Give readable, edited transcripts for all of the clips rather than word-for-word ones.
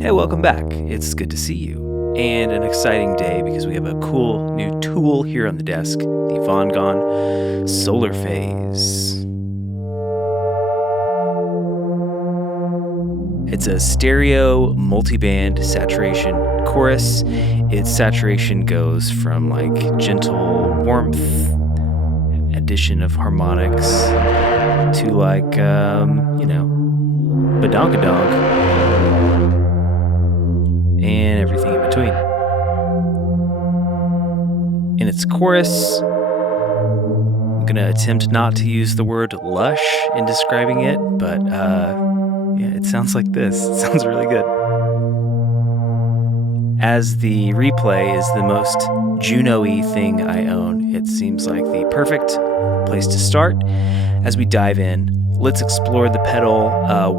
Hey, welcome back. It's good to see you. And an exciting day because we have a cool new tool here on the desk, the Vongon Solarfaze. It's a stereo multiband saturation chorus. Its saturation goes from like gentle warmth, addition of harmonics, to like, badonkadonk, and everything in between. In its chorus, I'm going to attempt not to use the word lush in describing it, but yeah, it sounds like this. It sounds really good. As the replay is the most Juno-y thing I own, it seems like the perfect place to start. As we dive in, let's explore the pedal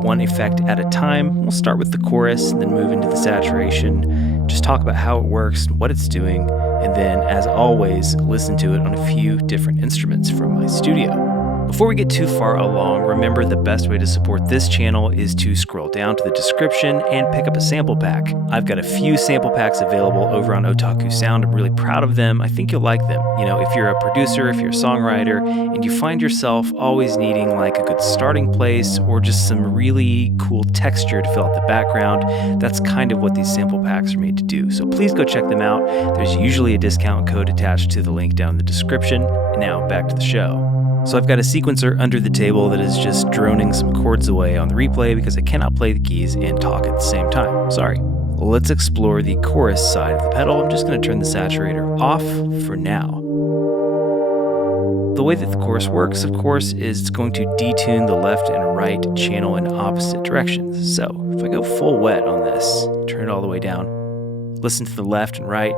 one effect at a time. We'll start with the chorus and then move into the saturation. Just talk about how it works and what it's doing. And then, as always, listen to it on a few different instruments from my studio. Before we get too far along, remember the best way to support this channel is to scroll down to the description and pick up a sample pack. I've got a few sample packs available over on Otaku Sound. I'm really proud of them. I think you'll like them. You know, if you're a producer, if you're a songwriter, and you find yourself always needing like a good starting place or just some really cool texture to fill out the background, that's kind of what these sample packs are made to do. So please go check them out. There's usually a discount code attached to the link down in the description. And now back to the show. So I've got a sequencer under the table that is just droning some chords away on the replay because I cannot play the keys and talk at the same time. Sorry. Let's explore the chorus side of the pedal. I'm just going to turn the saturator off for now. The way that the chorus works, of course, is it's going to detune the left and right channel in opposite directions. So if I go full wet on this, turn it all the way down, listen to the left and right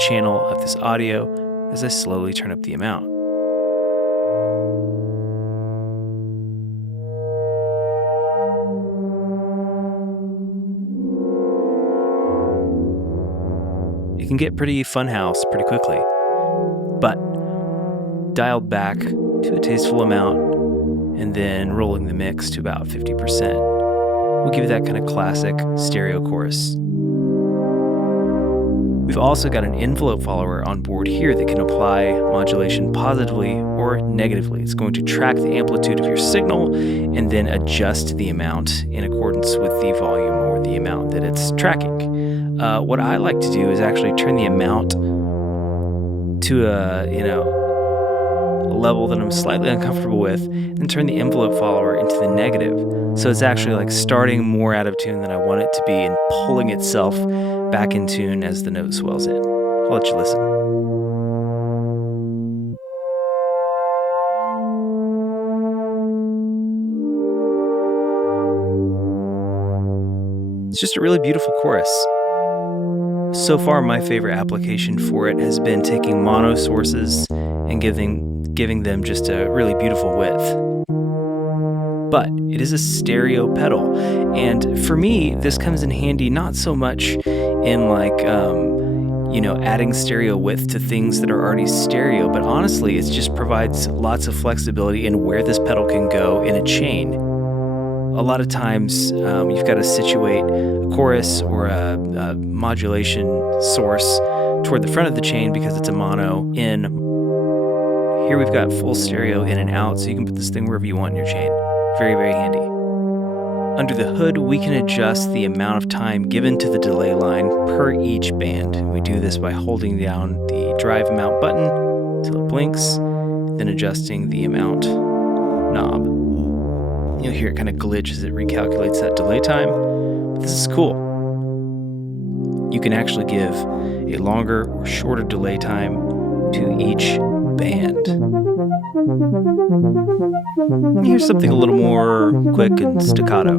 channel of this audio as I slowly turn up the amount. It can get pretty funhouse pretty quickly, but dialed back to a tasteful amount and then rolling the mix to about 50%. We'll give you that kind of classic stereo chorus. We've also got an envelope follower on board here that can apply modulation positively or negatively. It's going to track the amplitude of your signal and then adjust the amount in accordance with the volume or the amount that it's tracking. What I like to do is actually turn the amount to a level that I'm slightly uncomfortable with, and turn the envelope follower into the negative. So it's actually like starting more out of tune than I want it to be and pulling itself back in tune as the note swells in. I'll let you listen. It's just a really beautiful chorus. So far, my favorite application for it has been taking mono sources and giving them just a really beautiful width. But it is a stereo pedal, and for me, this comes in handy not so much in like, adding stereo width to things that are already stereo, but honestly, it just provides lots of flexibility in where this pedal can go in a chain. A lot of times, you've got to situate a chorus or a modulation source toward the front of the chain because it's a mono in. Here we've got full stereo in and out, so you can put this thing wherever you want in your chain. Very, very handy. Under the hood, we can adjust the amount of time given to the delay line per each band. We do this by holding down the drive amount button until it blinks, then adjusting the amount knob. You'll hear it kind of glitch as it recalculates that delay time. But this is cool. You can actually give a longer or shorter delay time to each band. Here's something a little more quick and staccato.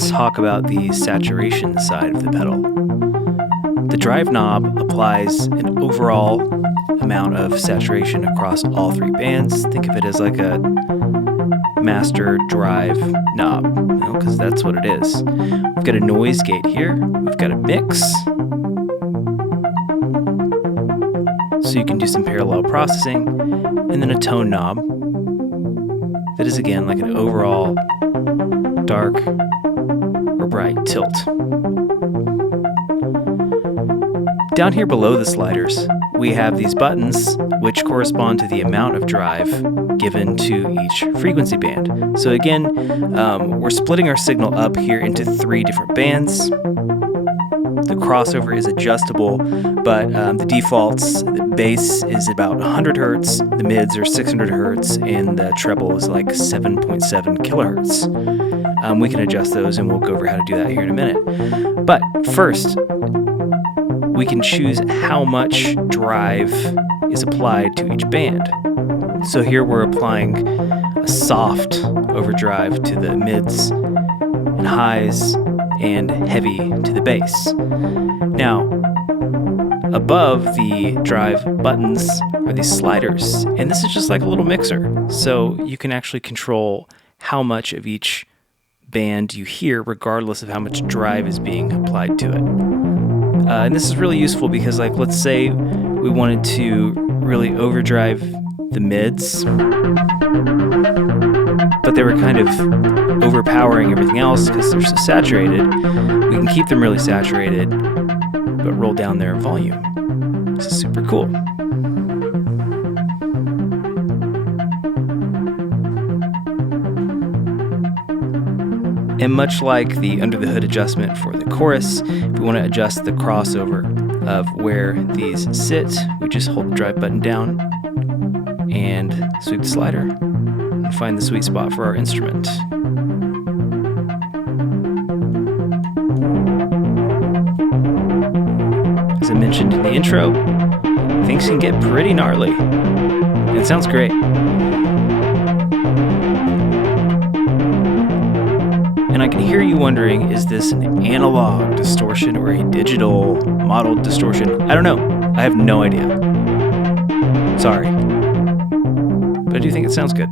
let's talk about the saturation side of the pedal. The drive knob applies an overall amount of saturation across all 3 bands. Think of it as like a master drive knob, because that's what it is. We've got a noise gate here. We've got a mix. So you can do some parallel processing, and then a tone knob that is again like an overall dark or bright tilt. Down here below the sliders, we have these buttons which correspond to the amount of drive given to each frequency band. So again, we're splitting our signal up here into 3 different bands. The crossover is adjustable, but the defaults, the bass is about 100 hertz, the mids are 600 hertz, and the treble is like 7.7 kilohertz. We can adjust those, and we'll go over how to do that here in a minute. But first, we can choose how much drive is applied to each band. So here we're applying a soft overdrive to the mids and highs and heavy to the bass. Now, above the drive buttons are these sliders, and this is just like a little mixer. So you can actually control how much of each band you hear regardless of how much drive is being applied to it. And this is really useful because, like, let's say we wanted to really overdrive the mids, but they were kind of overpowering everything else because they're so saturated. We can keep them really saturated, but roll down their volume. This is super cool. And much like the under the hood adjustment for the chorus, if we want to adjust the crossover of where these sit, we just hold the drive button down and sweep the slider and find the sweet spot for our instrument. As I mentioned in the intro, things can get pretty gnarly. And it sounds great. And I can hear you wondering, is this an analog distortion or a digital modeled distortion? I don't know. I have no idea. Sorry. But I do think it sounds good.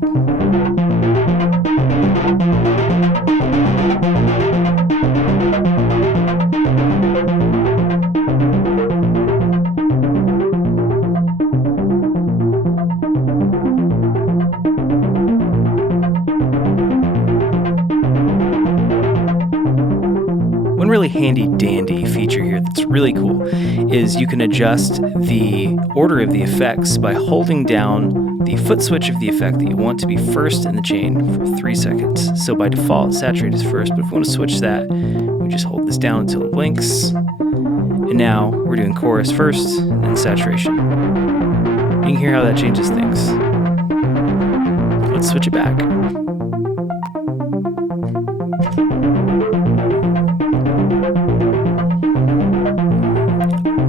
One really handy dandy feature here that's really cool is you can adjust the order of the effects by holding down the foot switch of the effect that you want to be first in the chain for 3 seconds. So by default, saturate is first, but if we want to switch that, we just hold this down until it blinks. And now we're doing chorus first and then saturation. You can hear how that changes things. Let's switch it back.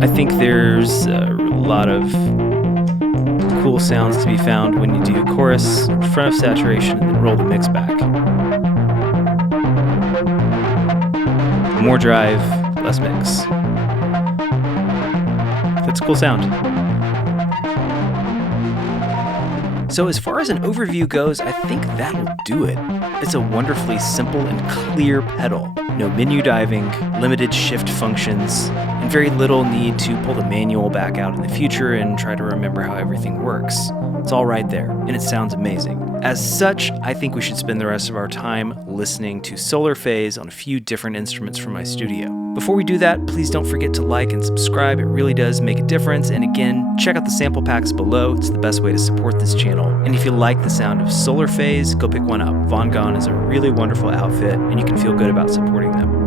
I think there's a lot of cool sounds to be found when you do chorus in front of saturation and then roll the mix back. More drive, less mix. That's a cool sound. So as far as an overview goes, I think that'll do it. It's a wonderfully simple and clear pedal. No menu diving, limited shift functions, and very little need to pull the manual back out in the future and try to remember how everything works. It's all right there, and it sounds amazing. As such, I think we should spend the rest of our time listening to Solarfaze on a few different instruments from my studio. Before we do that, please don't forget to like and subscribe. It really does make a difference. And again, check out the sample packs below. It's the best way to support this channel. And if you like the sound of Solarfaze, go pick one up. Vongon is a really wonderful outfit, and you can feel good about supporting them.